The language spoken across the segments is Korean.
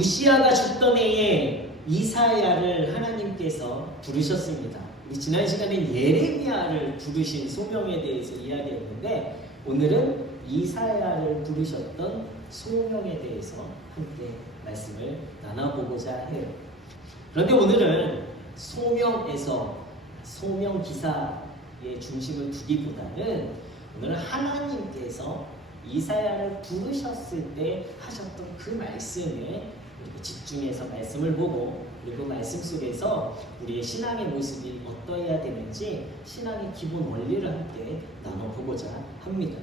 우시아가 죽던 해에 이사야를 하나님께서 부르셨습니다. 지난 시간에 예레미야를 부르신 소명에 대해서 이야기했는데 오늘은 이사야를 부르셨던 소명에 대해서 함께 말씀을 나눠보고자 해요. 그런데 오늘은 소명에서 소명 기사의 중심을 두기보다는 오늘은 하나님께서 이사야를 부르셨을 때 하셨던 그 말씀에 집중해서 말씀을 보고 그리고 말씀 속에서 우리의 신앙의 모습이 어떠해야 되는지 신앙의 기본 원리를 함께 나눠보고자 합니다.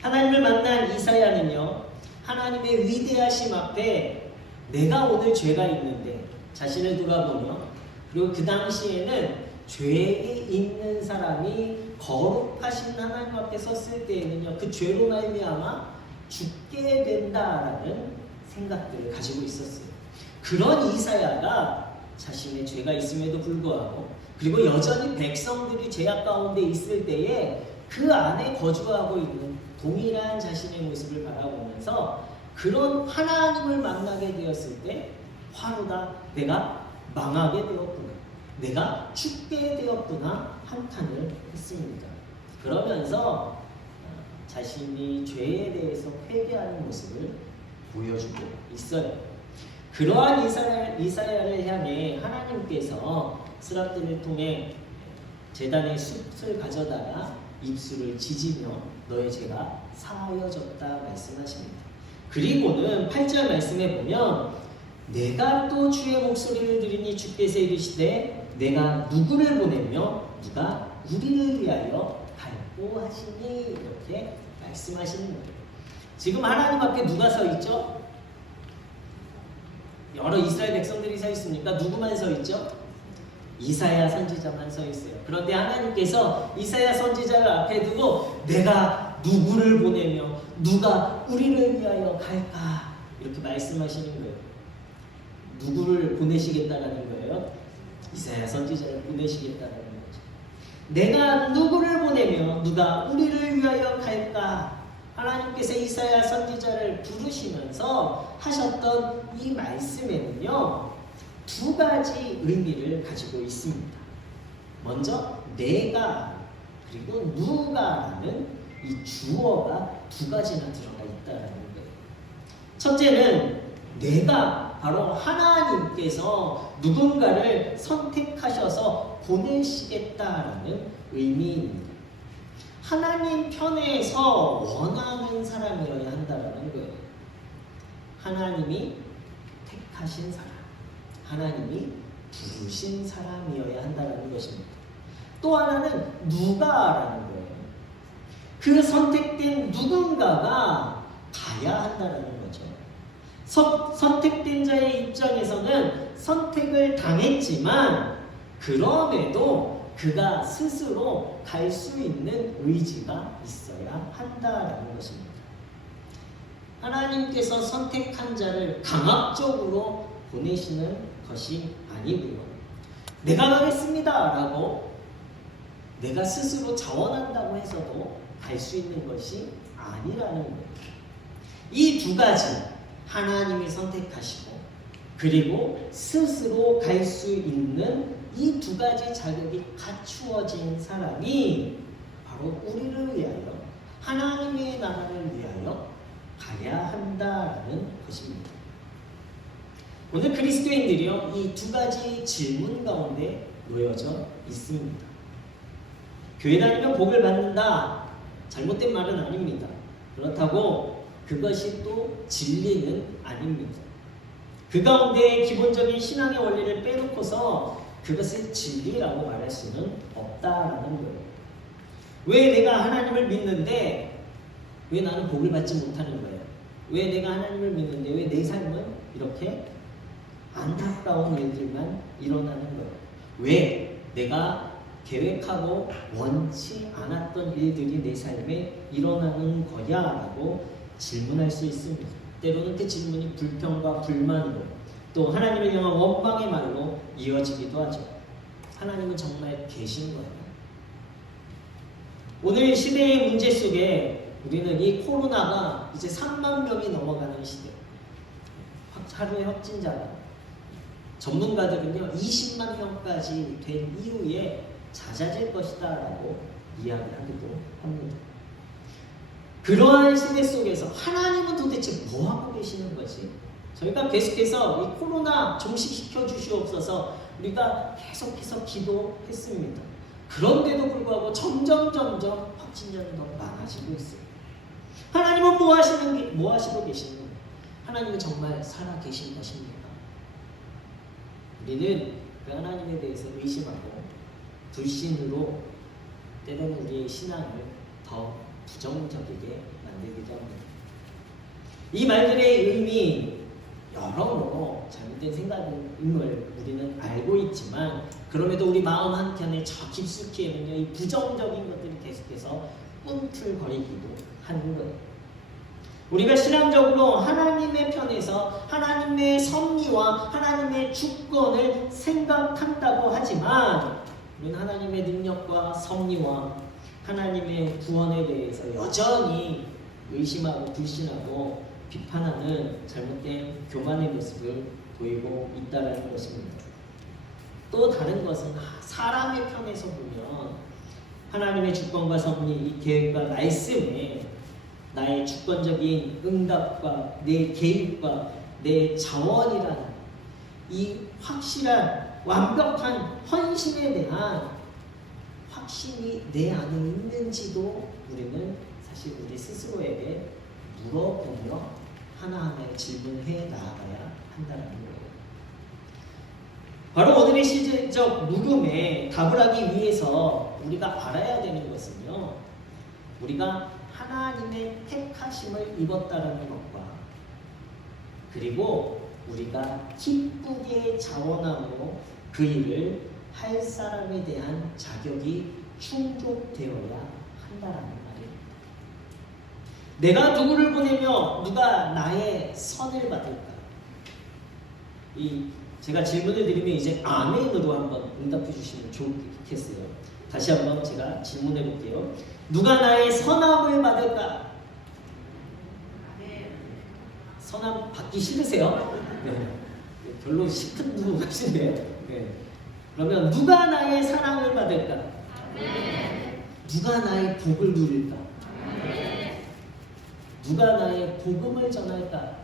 하나님을 만난 이사야는요, 하나님의 위대하심 앞에 내가 오늘 죄가 있는데 자신을 돌아보며 그리고 그 당시에는 죄에 있는 사람이 거룩하신 하나님 앞에 섰을 때에는요, 그 죄로 말미암아 죽게 된다라는 생각들을 가지고 있었어요. 그런 이사야가 자신의 죄가 있음에도 불구하고 그리고 여전히 백성들이 죄악 가운데 있을 때에 그 안에 거주하고 있는 동일한 자신의 모습을 바라보면서 그런 하나님을 만나게 되었을 때 화로다 내가 망하게 되었구나, 내가 죽게 되었구나 한탄을 했습니다. 그러면서 자신이 죄에 대해서 회개하는 모습을 보여주고 있어요. 그러한 이사야를 향해 하나님께서 스라틀을 통해 제단의 숯을 가져다가 입술을 지지며 너의 죄가 사하여졌다 말씀하십니다. 그리고는 8절 말씀에 보면 내가 또 주의 목소리를 들으니 주께서 이르시되 내가 누구를 보내며 누가 우리를 위하여 갈고 하시니 이렇게 말씀하시는 거예요. 지금 하나님 앞에 누가 서 있죠? 여러 이스라엘 백성들이 서 있습니까? 누구만 서 있죠? 이사야 선지자만 서 있어요. 그런데 하나님께서 이사야 선지자를 앞에 두고 내가 누구를 보내며 누가 우리를 위하여 갈까? 이렇게 말씀하시는 거예요. 누구를 보내시겠다라는 거예요? 이사야 선지자를 보내시겠다라는 거죠. 내가 누구를 보내며 누가 우리를 위하여 갈까? 하나님께서 이사야 선지자를 부르시면서 하셨던 이 말씀에는요, 두 가지 의미를 가지고 있습니다. 먼저 내가 그리고 누가라는 이 주어가 두 가지나 들어가 있다는 거예요. 첫째는 내가 바로 하나님께서 누군가를 선택하셔서 보내시겠다라는 의미입니다. 하나님 편에서 원하는 사람이어야 한다는 거예요. 하나님이 택하신 사람, 하나님이 부르신 사람이어야 한다는 것입니다. 또 하나는 누가라는 거예요. 그 선택된 누군가가 가야 한다는 거죠. 선택된 자의 입장에서는 선택을 당했지만 그럼에도 그가 스스로 갈 수 있는 의지가 있어야 한다라는 것입니다. 하나님께서 선택한 자를 강압적으로 보내시는 것이 아니고요. 내가 가겠습니다 라고 내가 스스로 자원한다고 해서도 갈 수 있는 것이 아니라는 거예요. 이 두 가지, 하나님이 선택하시고 그리고 스스로 갈 수 있는 이 두 가지 자격이 갖추어진 사람이 바로 우리를 위하여 하나님의 나라를 위하여 가야 한다라는 것입니다. 오늘 그리스도인들이요, 이 두 가지 질문 가운데 놓여져 있습니다. 교회 다니면 복을 받는다, 잘못된 말은 아닙니다. 그렇다고 그것이 또 진리는 아닙니다. 그 가운데 기본적인 신앙의 원리를 빼놓고서 그것을 진리라고 말할 수는 없다라는 거예요. 왜 내가 하나님을 믿는데 왜 나는 복을 받지 못하는 거예요? 왜 내가 하나님을 믿는데 왜 내 삶은 이렇게 안타까운 일들만 일어나는 거예요? 왜 내가 계획하고 원치 않았던 일들이 내 삶에 일어나는 거야? 라고 질문할 수 있습니다. 때로는 그 질문이 불평과 불만으로 또 하나님을 향한 원망의 말로 이어지기도 하죠. 하나님은 정말 계신 거예요. 오늘 시대의 문제 속에 우리는 이 코로나가 이제 3만 명이 넘어가는 시대, 하루의 확진자가 전문가들은요 20만 명까지 된 이후에 잦아질 것이다 라고 이야기하기도 합니다. 그러한 시대 속에서 하나님은 도대체 뭐하고 계시는 거지? 저희가 계속해서 이 코로나 종식시켜 주시옵소서 우리가 계속해서 기도했습니다. 그런데도 불구하고 점점 확진자는 더 많아지고 있어요. 하나님은 뭐 하시고 계시는 거예요? 하나님은 정말 살아 계신 것입니까? 우리는 그 하나님에 대해서 의심하고 불신으로 때로는 우리의 신앙을 더 부정적이게 만들기도 합니다. 이 말들의 의미 여러모로 잘못된 생각임을 우리는 알고 있지만 그럼에도 우리 마음 한켠에 저 깊숙이에는요 이 부정적인 것들이 계속해서 꿈틀거리기도 하는 거예요. 우리가 신앙적으로 하나님의 편에서 하나님의 섭리와 하나님의 주권을 생각한다고 하지만 우리는 하나님의 능력과 섭리와 하나님의 구원에 대해서 여전히 의심하고 불신하고 비판하는 잘못된 교만의 모습을 보이고 있다는 것입니다. 또 다른 것은 사람의 편에서 보면 하나님의 주권과 섭리, 이 계획과 말씀에 나의 주권적인 응답과 내 개입과 내 자원이라는 이 확실한 완벽한 헌신에 대한 확신이 내 안에 있는지도 우리는 사실 우리 스스로에게 물어보며 하나하나의 질문해 나아가야 한다는 거예요. 바로 오늘의 시제적 묵음에 답을 하기 위해서 우리가 알아야 되는 것은요, 우리가 하나님의 택하심을 입었다라는 것과 그리고 우리가 기쁘게 자원함으로 그 일을 할 사람에 대한 자격이 충족되어야 한다라는 말이에요. 내가 누구를 보내며 누가 나의 선을 받을까? 제가 질문을 드리면 이제 아멘으로 한번 응답해 주시면 좋겠어요. 다시 한번 제가 질문해 볼게요. 누가 나의 선함을 받을까? 선함 받기 싫으세요? 네. 별로 싶은 분 같은데요. 네. 그러면 누가 나의 사랑을 받을까? 누가 나의 복을 누릴까? 누가 나의 복음을 전할까?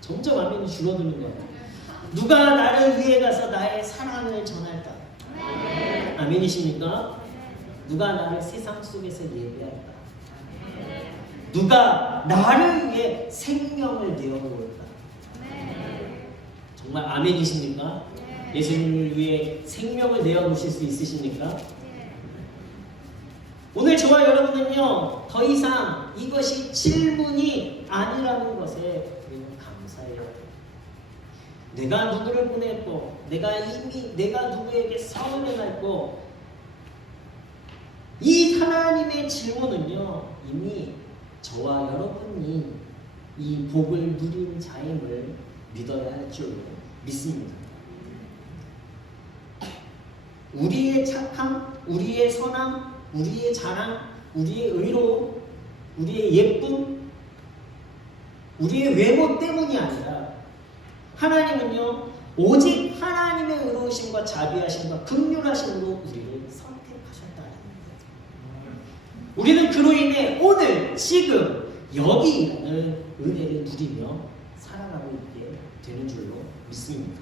점점 아멘이 줄어드는 거예요. 누가 나를 위해 가서 나의 사랑을 전할까? 아멘이십니까? 누가 나를 세상 속에서 예배할까? 누가 나를 위해 생명을 내어놓을까? 정말 아멘이십니까? 예수님을 위해 생명을 내어놓으실 수 있으십니까? 오늘 저와 여러분은요, 더 이상 이것이 질문이 아니라는 것에 우리는 감사해요. 내가 누구를 보냈고, 내가 누구에게 선을 행했고, 이 하나님의 질문은요, 이미 저와 여러분이 이 복을 누린 자임을 믿어야 할 줄로 믿습니다. 우리의 착함, 우리의 선함, 우리의 자랑, 우리의 의로움, 우리의 예쁨, 우리의 외모 때문이 아니라 하나님은요 오직 하나님의 의로우심과 자비하심과 긍휼하심으로 우리를 선택하셨다는 거예요. 우리는 그로 인해 오늘 지금 여기라는 은혜를 누리며 살아가고 있게 되는 줄로 믿습니다.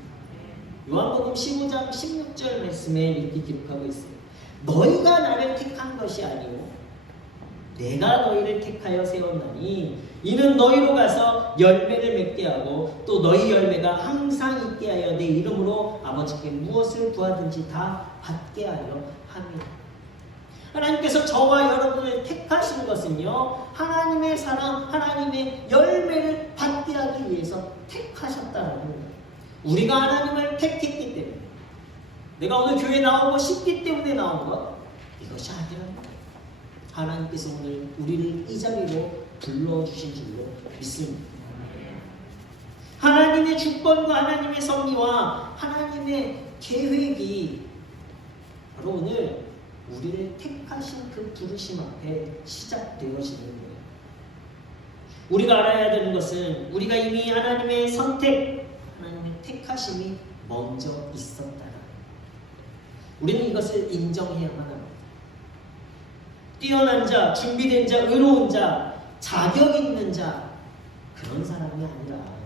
요한복음 15장 16절 말씀에 이렇게 기록하고 있어요. 너희가 나를 택한 것이 아니오 내가 너희를 택하여 세웠나니 이는 너희로 가서 열매를 맺게 하고 또 너희 열매가 항상 있게 하여 내 이름으로 아버지께 무엇을 구하든지 다 받게 하려 함이라. 하나님께서 저와 여러분을 택하신 것은요, 하나님의 사랑, 하나님의 열매를 받게 하기 위해서 택하셨다는 거예요. 우리가 하나님을 택했기 때문에, 내가 오늘 교회 나오고 싶기 때문에 나온 것, 이것이 아니라는 거예요. 하나님께서 오늘 우리를 이 자리로 불러주신 줄로 믿습니다. 하나님의 주권과 하나님의 섭리와 하나님의 계획이 바로 오늘 우리를 택하신 그 부르심 앞에 시작되어지는 거예요. 우리가 알아야 되는 것은 우리가 이미 하나님의 선택, 하나님의 택하심이 먼저 있었다. 우리는 이것을 인정해야만 합니다. 뛰어난 자, 준비된 자, 의로운 자, 자격 있는 자, 그런 사람이 아니라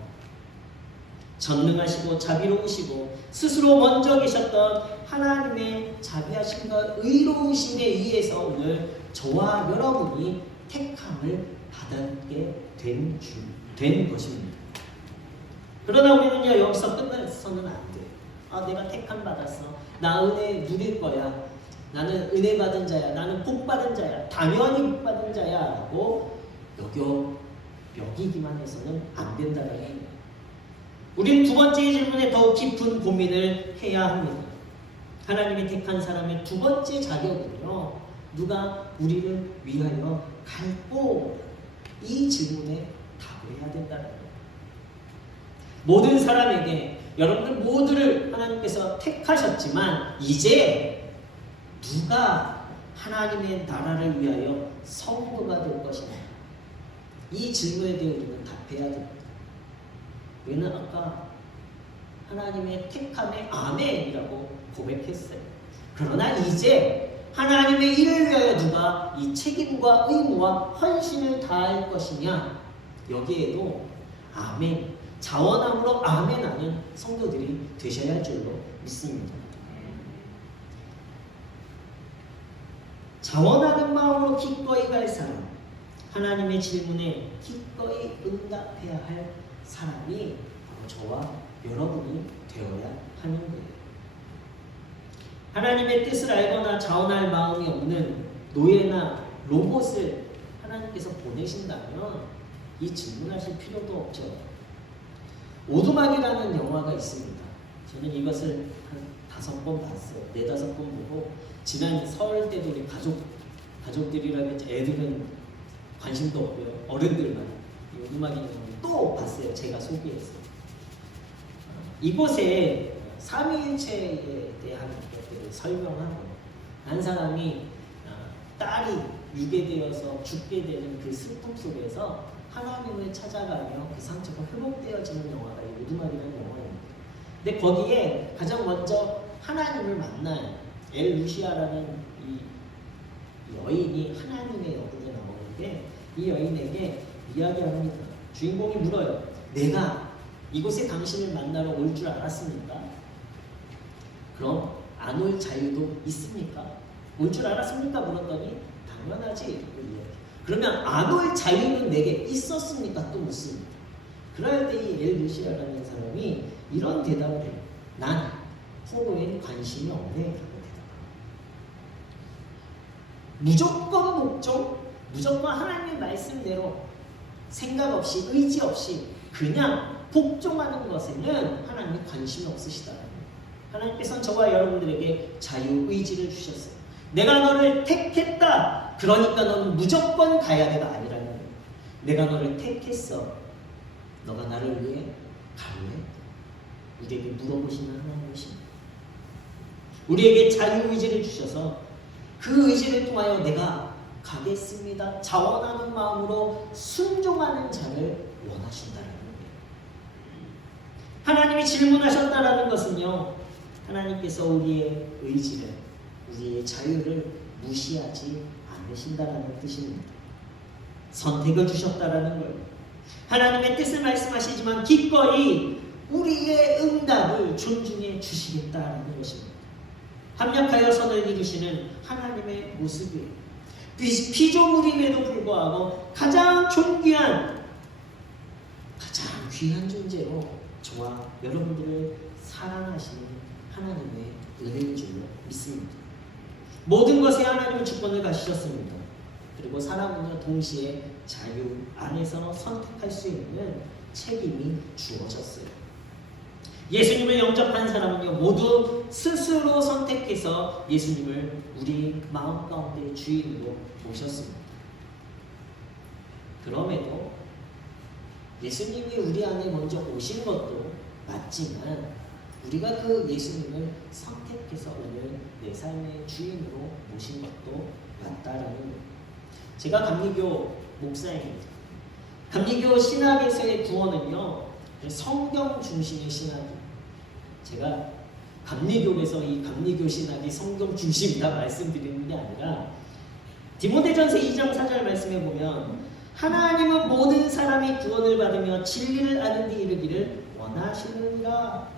전능하시고 자비로우시고 스스로 먼저 계셨던 하나님의 자비하심과 의로우심에 의해서 오늘 저와 여러분이 택함을 받게 된 것입니다. 그러나 우리는요, 여기서 끝나서는 안 돼요. 아, 내가 택함 받았어. 나 은혜 누릴 거야. 나는 은혜 받은 자야. 나는 복 받은 자야. 당연히 복 받은 자야. 라고 여기기만 해서는 안 된다는 얘기예요. 우리는 두 번째 질문에 더 깊은 고민을 해야 합니다. 하나님이 택한 사람의 두 번째 자격은요, 누가 우리를 위하여 갈고, 이 질문에 답을 해야 된다는 거예요. 모든 사람에게, 여러분들 모두를 하나님께서 택하셨지만 이제 누가 하나님의 나라를 위하여 성도가 될 것이냐, 이 질문에 대해 우리는 답해야 됩니다. 우리는 아까 하나님의 택함의 아멘이라고 고백했어요. 그러나 이제 하나님의 일을 위하여 누가 이 책임과 의무와 헌신을 다할 것이냐, 여기에도 아멘, 자원함으로 아멘하는 성도들이 되셔야 할 줄로 믿습니다. 자원하는 마음으로 기꺼이 갈 사람, 하나님의 질문에 기꺼이 응답해야 할 사람이 바로 저와 여러분이 되어야 하는 거예요. 하나님의 뜻을 알거나 자원할 마음이 없는 노예나 로봇을 하나님께서 보내신다면 이 질문하실 필요도 없죠. 오두막이라는 영화가 있습니다. 저는 이것을 한 5번 봤어요. 4, 5번 보고, 지난 설 때도 우리 가족들이라면 애들은 관심도 없고요. 어른들만 이 오두막이 또 봤어요. 제가 소개해서. 이곳에 삼위일체에 대한 것들을 설명하고, 한 사람이 딸이 유괴되어서 죽게 되는 그 슬픔 속에서 하나님을 찾아가며 그 상처가 회복되어지는 영화가 이 오두막이라는 영화입니다. 근데 거기에 가장 먼저 하나님을 만나요. 엘 루시아라는 이 여인이 하나님의 역으로 나오는데, 이 여인에게 이야기를 합니다. 주인공이 물어요. 내가 이곳에 당신을 만나러 올 줄 알았습니까? 그럼 안 올 자유도 있습니까? 올 줄 알았습니까? 물었더니 당연하지. 그러면 안 올 자유는 내게 있었습니까? 또 묻습니다. 그럴 때 이 엘 루시아라는 사람이 이런 대답을 해요. 난 포로엔 관심이 없네. 라고 대답합니다. 무조건 복종, 무조건 하나님의 말씀대로 생각 없이, 의지 없이 그냥 복종하는 것에는 하나님이 관심이 없으시다. 하나님께서는 저와 여러분들에게 자유의지를 주셨어요. 내가 너를 택했다. 그러니까 너는 무조건 가야 돼가 아니라는 거예요. 내가 너를 택했어. 너가 나를 위해 갈래? 우리에게 물어보시는 하나님이십니다. 우리에게 자유의지를 주셔서 그 의지를 통하여 내가 가겠습니다. 자원하는 마음으로 순종하는 자를 원하신다는 거예요. 하나님이 질문하셨다라는 것은요, 하나님께서 우리의 의지를, 우리의 자유를 무시하지 않으신다라는 뜻입니다. 선택을 주셨다라는 거예요. 하나님의 뜻을 말씀하시지만 기꺼이 우리의 응답을 존중해 주시겠다라는 것입니다. 합력하여 선을 이루시는 하나님의 모습이에요. 피조물임에도 불구하고 가장 존귀한, 가장 귀한 존재로 저와 여러분들을 사랑하시는 하나님의 은혜인 줄로 믿습니다. 모든 것에 하나님은 주권을 가지셨습니다. 그리고 사람은요, 동시에 자유 안에서 선택할 수 있는 책임이 주어졌어요. 예수님을 영접한 사람은요, 모두 스스로 선택해서 예수님을 우리 마음 가운데 주인으로 모셨습니다. 그럼에도 예수님이 우리 안에 먼저 오신 것도 맞지만, 우리가 그 예수님을 선택해서 오늘 내 삶의 주인으로 모신 것도 맞다라는 거예요. 제가 감리교 목사입니다. 감리교 신학에서의 구원은요, 성경 중심의 신학이에요. 제가 감리교에서 이 감리교 신학이 성경 중심이다 말씀드리는 게 아니라 디모데전서 2장 4절 말씀해 보면 하나님은 모든 사람이 구원을 받으며 진리를 아는 데 이르기를 원하시느니라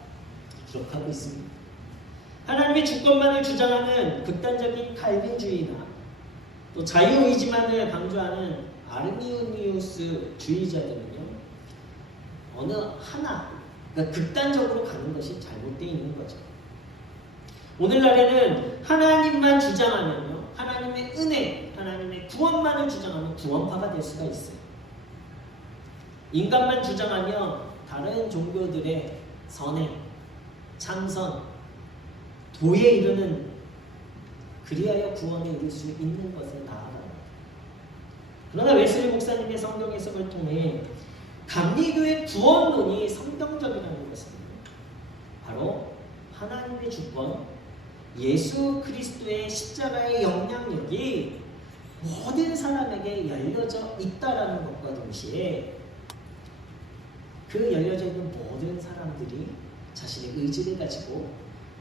기록하고 있습니다. 하나님의 주권만을 주장하는 극단적인 칼빈주의나 또 자유의지만을 강조하는 아르미우니우스 주의자들은요, 어느 하나, 그러니까 극단적으로 가는 것이 잘못되어 있는 거죠. 오늘날에는 하나님만 주장하면요, 하나님의 은혜, 하나님의 구원만을 주장하면 구원파가 될 수가 있어요. 인간만 주장하면 다른 종교들의 선행, 참선, 도에 이르는, 그리하여 구원에 이를 수 있는 것을 나아가는. 그러나 웨슬리 목사님의 성경 해석을 통해 감리교의 구원론이 성경적이라는 것은 바로 하나님의 주권, 예수 그리스도의 십자가의 영향력이 모든 사람에게 열려져 있다라는 것과 동시에 그 열려져 있는 모든 사람들이 자신의 의지를 가지고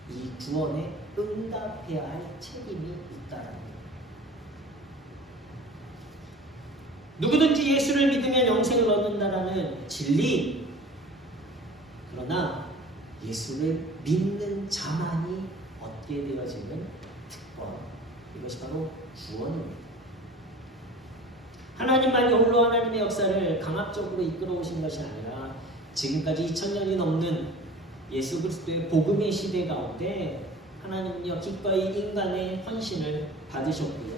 이 구원에 응답해야 할 책임이 있다라는 것. 누구든지 예수를 믿으면 영생을 얻는다라는 진리, 그러나 예수를 믿는 자만이 얻게 되어지는 특권, 이것이 바로 구원입니다. 하나님만이 홀로 하나님의 역사를 강압적으로 이끌어오신 것이 아니라 지금까지 2000년이 넘는 예수 그리스도의 복음의 시대 가운데 하나님은요, 기꺼이 인간의 헌신을 받으셨고요,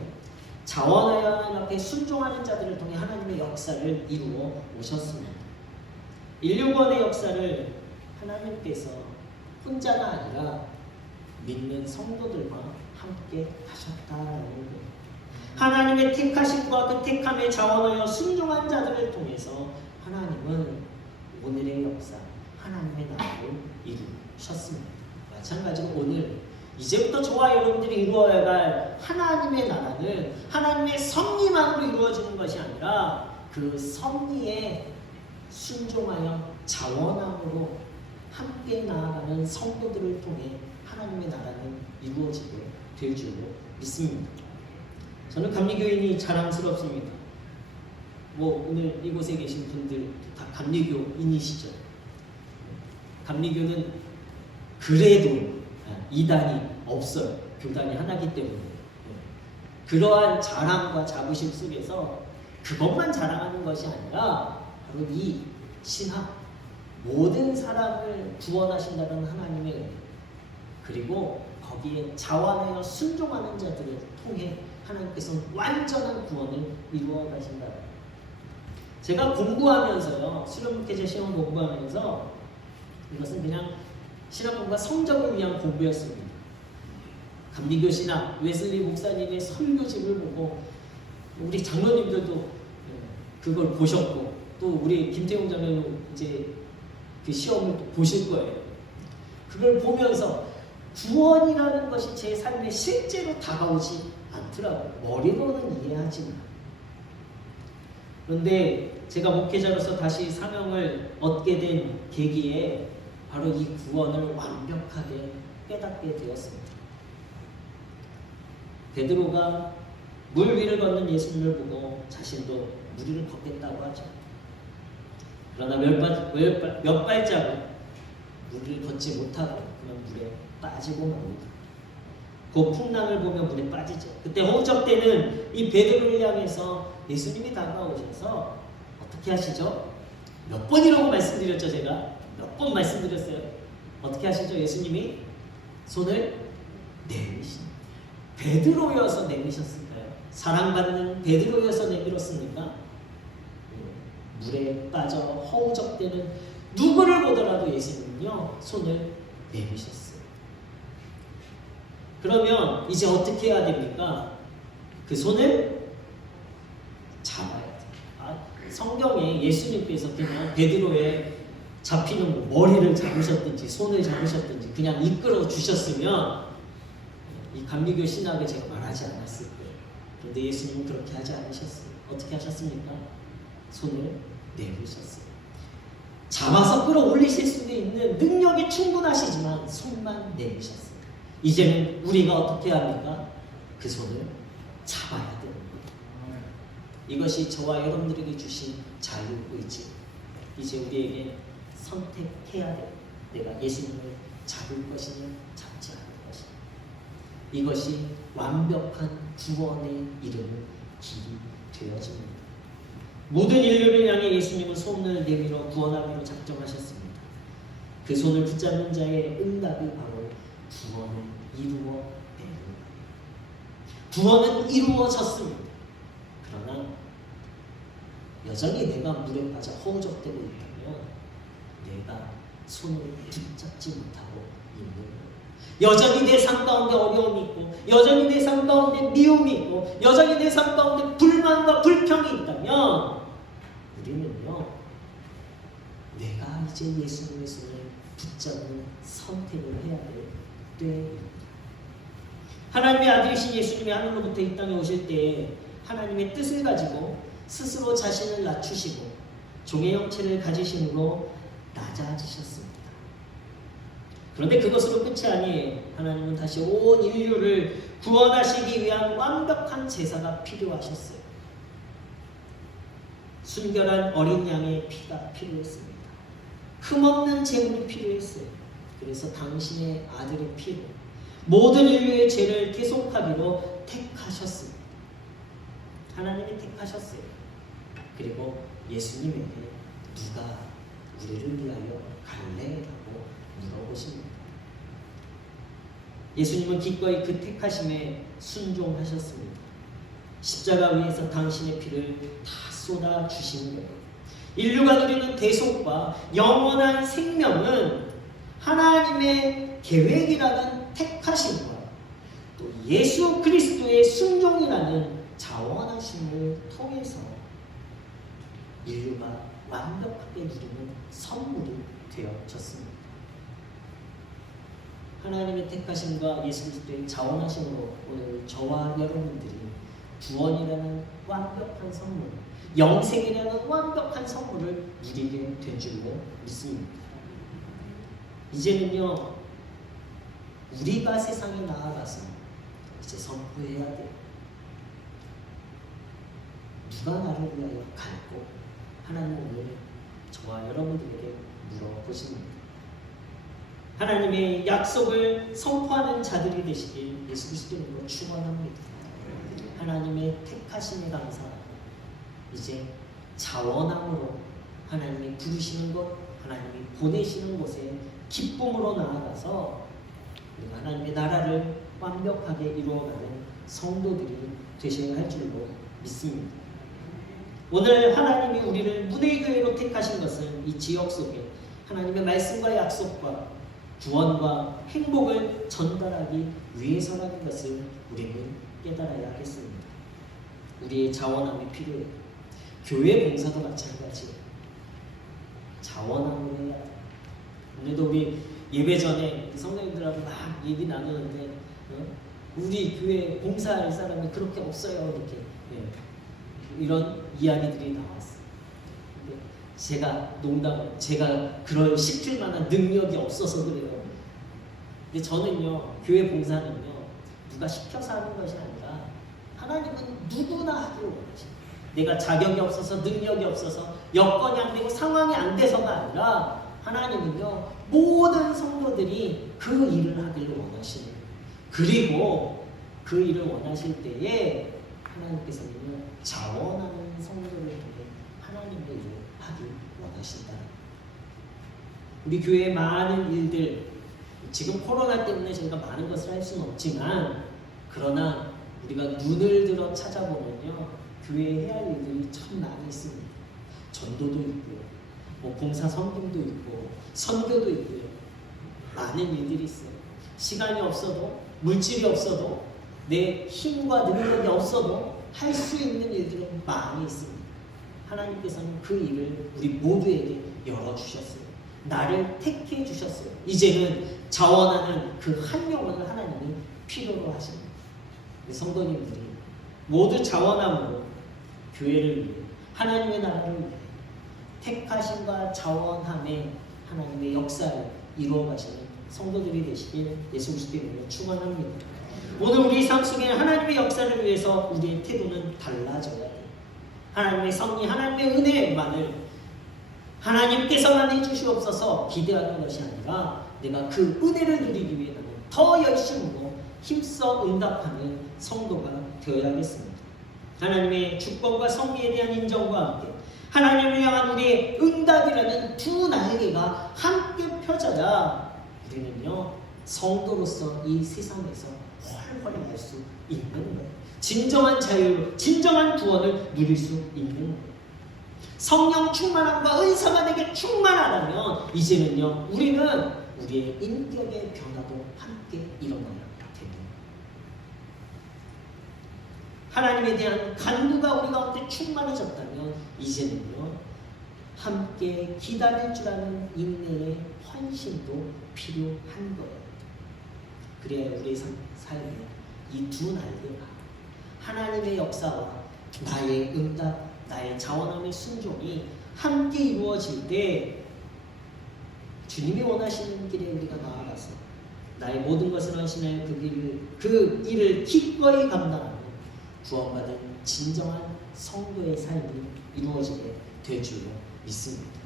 자원하여 하나님 앞에 순종하는 자들을 통해 하나님의 역사를 이루어 오셨습니다. 인류권의 역사를 하나님께서 혼자가 아니라 믿는 성도들과 함께 하셨다라는 거예요. 하나님의 택하심과 그 택함에 자원하여 순종한 자들을 통해서 하나님은 오늘의 역사, 하나님의 나라를 이루셨습니다. 마찬가지로 오늘 이제부터 저와 여러분들이 이루어야 할 하나님의 나라는 하나님의 섭리만으로 이루어지는 것이 아니라 그 섭리에 순종하여 자원함으로 함께 나아가는 성도들을 통해 하나님의 나라는 이루어지게 될 줄로 믿습니다. 저는 감리교인이 자랑스럽습니다. 오늘 이곳에 계신 분들 다 감리교인이시죠. 감리교는 그래도 이단이 없어요. 교단이 하나이기 때문에. 그러한 자랑과 자부심 속에서 그것만 자랑하는 것이 아니라 바로 이 신학, 모든 사람을 구원하신다는 하나님의 은혜, 그리고 거기에 자원하여 순종하는 자들을 통해 하나님께서 완전한 구원을 이루어 가신다. 제가 공부하면서요, 수련목회자 시험 공부하면서 이것은 그냥 신학 공부가 성적을 위한 공부였습니다. 감리교 신학 웨슬리 목사님의 설교집을 보고 우리 장로님들도 그걸 보셨고 또 우리 김태용 장로님 이제 그 시험을 또 보실 거예요. 그걸 보면서 구원이라는 것이 제 삶에 실제로 다가오지 않더라고요. 머리로는 이해하지만. 그런데 제가 목회자로서 다시 사명을 얻게 된 계기에 바로 이 구원을 완벽하게 깨닫게 되었습니다. 베드로가 물 위를 걷는 예수님을 보고 자신도 물 위를 걷겠다고 하죠. 그러나 몇 발자국 물을 걷지 못하고 그냥 물에 빠지고 맙니다. 그 풍랑을 보며 물에 빠지죠. 그때 허우적대는 이 베드로를 향해서 예수님이 다가오셔서 어떻게 하시죠? 몇 번이라고 말씀드렸죠. 제가 몇 번 말씀드렸어요. 어떻게 하시죠? 예수님이 손을 내미십니다. 베드로여서 내미셨을까요? 사랑받는 베드로여서 내밀었습니까? 물에 빠져 허우적대는 누구를 보더라도 예수님은요, 손을 내미셨어요. 그러면 이제 어떻게 해야 됩니까? 그 손을 잡아야 돼요. 성경에 예수님께서 그냥 베드로의 잡히는 머리를 잡으셨든지 손을 잡으셨든지 그냥 이끌어 주셨으면 이 감리교 신학을 제가 말하지 않았을 거예요. 그런데 예수님은 그렇게 하지 않으셨어요. 어떻게 하셨습니까? 손을 내리셨어요. 잡아서 끌어올리실 수도 있는 능력이 충분하시지만 손만 내리셨어요. 이제는 우리가 어떻게 합니까? 그 손을 잡아야 됩니다. 이것이 저와 여러분들에게 주신 자유의지. 이제 우리에게 선택해야 돼. 내가 예수님을 잡을 것이냐 잡지 않을 것이냐. 이것이 완벽한 구원의 이름은 길이 되어집니다. 모든 인류를 향해 예수님은 손을 내밀어 구원하기로 작정하셨습니다. 그 손을 붙잡는 자의 응답이 바로 구원을 이루어내는 구원은 이루어졌습니다. 그러나 여전히 내가 물에 빠져 허우적대고 있다면 내가 손을 붙잡지 못하고 있는 거예요. 여전히 내 삶 가운데 어려움이 있고, 여전히 내 삶 가운데 미움이 있고, 여전히 내 삶 가운데 불만과 불평이 있다면 우리는요, 내가 이제 예수님의 손을 붙잡는 선택을 해야 될 때입니다. 하나님의 아들이신 예수님이 하늘로부터 이 땅에 오실 때 하나님의 뜻을 가지고 스스로 자신을 낮추시고 종의 형체를 가지심으로 낮아지셨습니다. 그런데 그것으로 끝이 아니에요. 하나님은 다시 온 인류를 구원하시기 위한 완벽한 제사가 필요하셨어요. 순결한 어린 양의 피가 필요했습니다. 흠없는 제물이 필요했어요. 그래서 당신의 아들의 피로 모든 인류의 죄를 대속하기로 택하셨습니다. 하나님이 택하셨어요. 그리고 예수님에게 누가 우리를 위하여 갈래라고 물어보십니다. 예수님은 기꺼이 그 택하심에 순종하셨습니다. 십자가 위에서 당신의 피를 다 쏟아 주시는 거예요. 인류가 누리는 대속과 영원한 생명은 하나님의 계획이라는 택하심과 또 예수 그리스도의 순종이라는 자원하심을 통해서 인류가 완벽하게 누리는 선물이 되어졌습니다. 하나님의 택하심과 예수 그리스도의 자원하심으로 오늘 저와 여러분들이 구원이라는 완벽한 선물, 영생이라는 완벽한 선물을 누리게 된 줄로 믿습니다. 이제는요, 우리가 세상에 나아가서 이제 선포해야 돼요. 누가 나를 위하여 갈고? 하나님은 오늘 저와 여러분들에게 물어보십니다. 하나님의 약속을 선포하는 자들이 되시길 예수 그리스도로 축원합니다. 하나님의 택하심에 감사하고 이제 자원함으로 하나님이 부르시는 것, 하나님이 보내시는 곳에 기쁨으로 나아가서 우리가 하나님의 나라를 완벽하게 이루어가는 성도들이 되셔야 할 줄로 믿습니다. 오늘 하나님이 우리를 문의교회로 택하신 것은 이 지역 속에 하나님의 말씀과 약속과 구원과 행복을 전달하기 위해서라는 것을 우리는 깨달아야 하겠습니다. 우리의 자원함이 필요해요. 교회 봉사도 마찬가지예요. 자원함을 해야 돼요. 오늘도 우리 예배 전에 성도님들하고 막 얘기 나누는데 우리 교회 봉사할 사람이 그렇게 없어요. 이렇게 이런 이야기들이 나왔어요. 근데 제가 그걸 시킬 만한 능력이 없어서 그래요. 근데 저는요, 교회 봉사는요, 누가 시켜서 하는 것이 아니라 하나님은 누구나 하기를 원하십니다. 내가 자격이 없어서, 능력이 없어서, 여건이 안 되고 상황이 안 돼서가 아니라 하나님은요, 모든 성도들이 그 일을 하기를 원하시는, 그리고 그 일을 원하실 때에 하나님께서는요, 자원하는 성도를 통해 하나님의 일을 하길 원하신다. 우리 교회의 많은 일들, 지금 코로나 때문에 저희가 많은 것을 할 수는 없지만, 그러나 우리가 눈을 들어 찾아보면요, 교회에 해야 할 일들이 참 많이 있습니다. 전도도 있고요, 봉사 섬김도 있고, 선교도 있고요, 많은 일들이 있어요. 시간이 없어도, 물질이 없어도, 내 힘과 능력이 없어도 할 수 있는 일들은 많이 있습니다. 하나님께서는 그 일을 우리 모두에게 열어주셨어요. 나를 택해 주셨어요. 이제는 자원하는 그 한 영혼을 하나님이 필요로 하십니다. 성도님들이 모두 자원함으로 교회를 위해, 하나님의 나라를 위해, 택하심과 자원함에 하나님의 역사를 이루어 가시는 성도들이 되시길 예수 그리스도 이름으로 축원합니다. 오늘 우리 삶 속에 하나님의 역사를 위해서 우리의 태도는 달라져야 돼. 하나님의 섭리, 하나님의 은혜만을 하나님께서만 해주시옵소서 기대하는 것이 아니라 내가 그 은혜를 누리기 위해 나는 더 열심으로 힘써 응답하는 성도가 되어야겠습니다. 하나님의 주권과 섭리에 대한 인정과 함께 하나님을 향한 우리의 응답이라는 두 날개가 함께 펴져야 우리는요 성도로서 이 세상에서 훨훨 날 수 있는 거예요. 진정한 자유, 진정한 구원을 누릴 수 있는 거예요. 성령 충만함과 은사가 내게 충만하다면 이제는요 우리는 우리의 인격의 변화도 함께 일어나야 됩니다. 하나님에 대한 간구가 우리 가운데 충만해졌다면 이제는요 함께 기다릴 줄 아는 인내의 헌신도 필요한 거예요. 그래야 우리의 삶에 이 두 날개가 하나님의 역사와 나의 응답, 나의 자원함의 순종이 함께 이루어질 때 주님이 원하시는 길에 우리가 나아가서 나의 모든 것을 헌신하여 그 일을 기꺼이 감당하는 구원받은 진정한 성도의 삶이 이루어지게 될 줄로 믿습니다.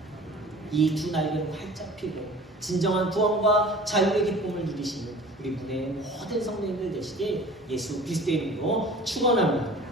이 두 날개를 활짝 펴고 진정한 구원과 자유의 기쁨을 누리시는 우리 분의 모든 성도님들 되시길 예수 그리스도의 이름으로 축원합니다.